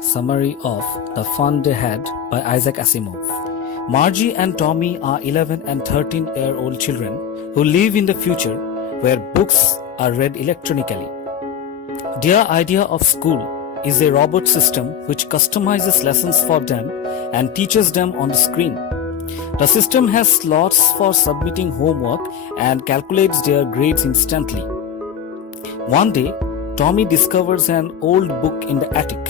Summary of The Fun They Had by Isaac Asimov. Margie and Tommy are 11 and 13-year-old children who live in the future where books are read electronically. Their idea of school is a robot system which customizes lessons for them and teaches them on the screen. The system has slots for submitting homework and calculates their grades instantly. One day, Tommy discovers an old book in the attic.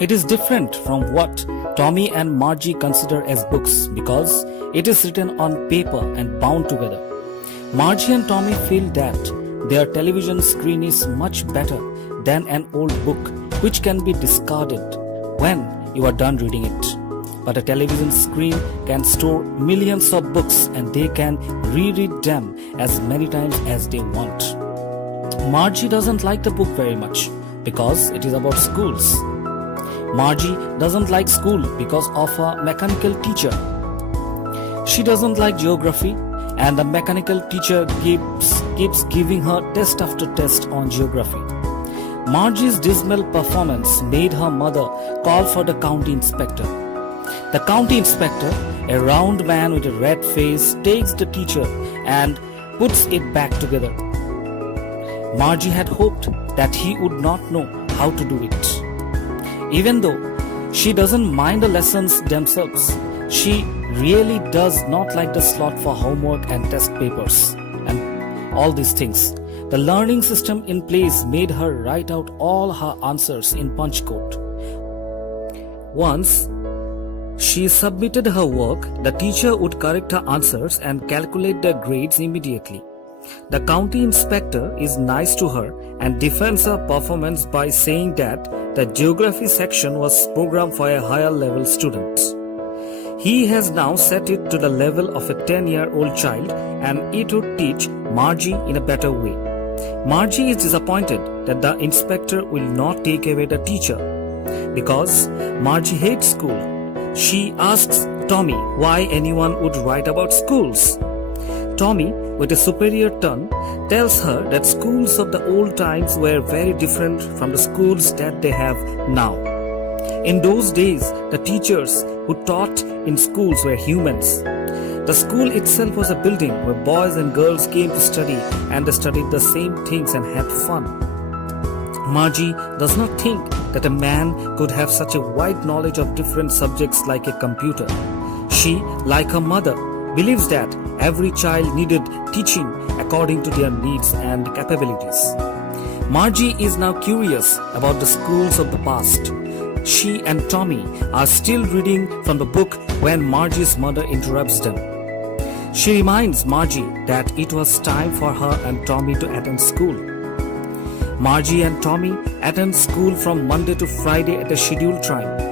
It is different from what Tommy and Margie consider as books because it is written on paper and bound together. Margie and Tommy feel that their television screen is much better than an old book which can be discarded when you are done reading it. But a television screen can store millions of books and they can reread them as many times as they want. Margie doesn't like the book very much because it is about schools. Margie doesn't like school because of a mechanical teacher. She doesn't like geography and the mechanical teacher keeps giving her test after test on geography. Margie's dismal performance made her mother call for the county inspector. The county inspector, a round man with a red face, takes the teacher and puts it back together. Margie had hoped that he would not know how to do it. Even though she doesn't mind the lessons themselves, she really does not like the slot for homework and test papers and all these things. The learning system in place made her write out all her answers in punch code. Once she submitted her work, the teacher would correct her answers and calculate their grades immediately. The county inspector is nice to her and defends her performance by saying that the geography section was programmed for a higher level student. He has now set it to the level of a 10-year-old child and it would teach Margie in a better way. Margie is disappointed that the inspector will not take away the teacher. Because Margie hates school, she asks Tommy why anyone would write about schools. Tommy, with a superior tone, tells her that schools of the old times were very different from the schools that they have now. In those days, the teachers who taught in schools were humans. The school itself was a building where boys and girls came to study and they studied the same things and had fun. Margie does not think that a man could have such a wide knowledge of different subjects like a computer. She, like her mother, believes that every child needed teaching according to their needs and capabilities. Margie is now curious about the schools of the past. She and Tommy are still reading from the book when Margie's mother interrupts them. She reminds Margie that it was time for her and Tommy to attend school. Margie and Tommy attend school from Monday to Friday at a scheduled time.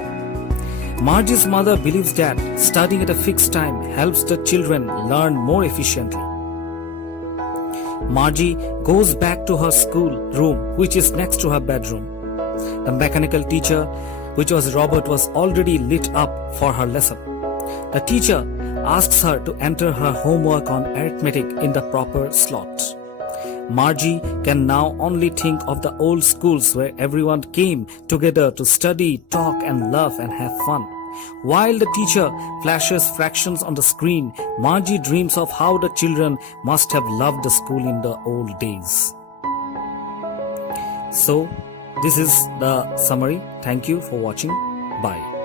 Margie's mother believes that studying at a fixed time helps the children learn more efficiently. Margie goes back to her school room, which is next to her bedroom. The mechanical teacher, which was Robert, was already lit up for her lesson. The teacher asks her to enter her homework on arithmetic in the proper slot. Margie can now only think of the old schools where everyone came together to study, talk and laugh and have fun. While the teacher flashes fractions on the screen, Margie dreams of how the children must have loved the school in the old days. So, this is the summary. Thank you for watching. Bye.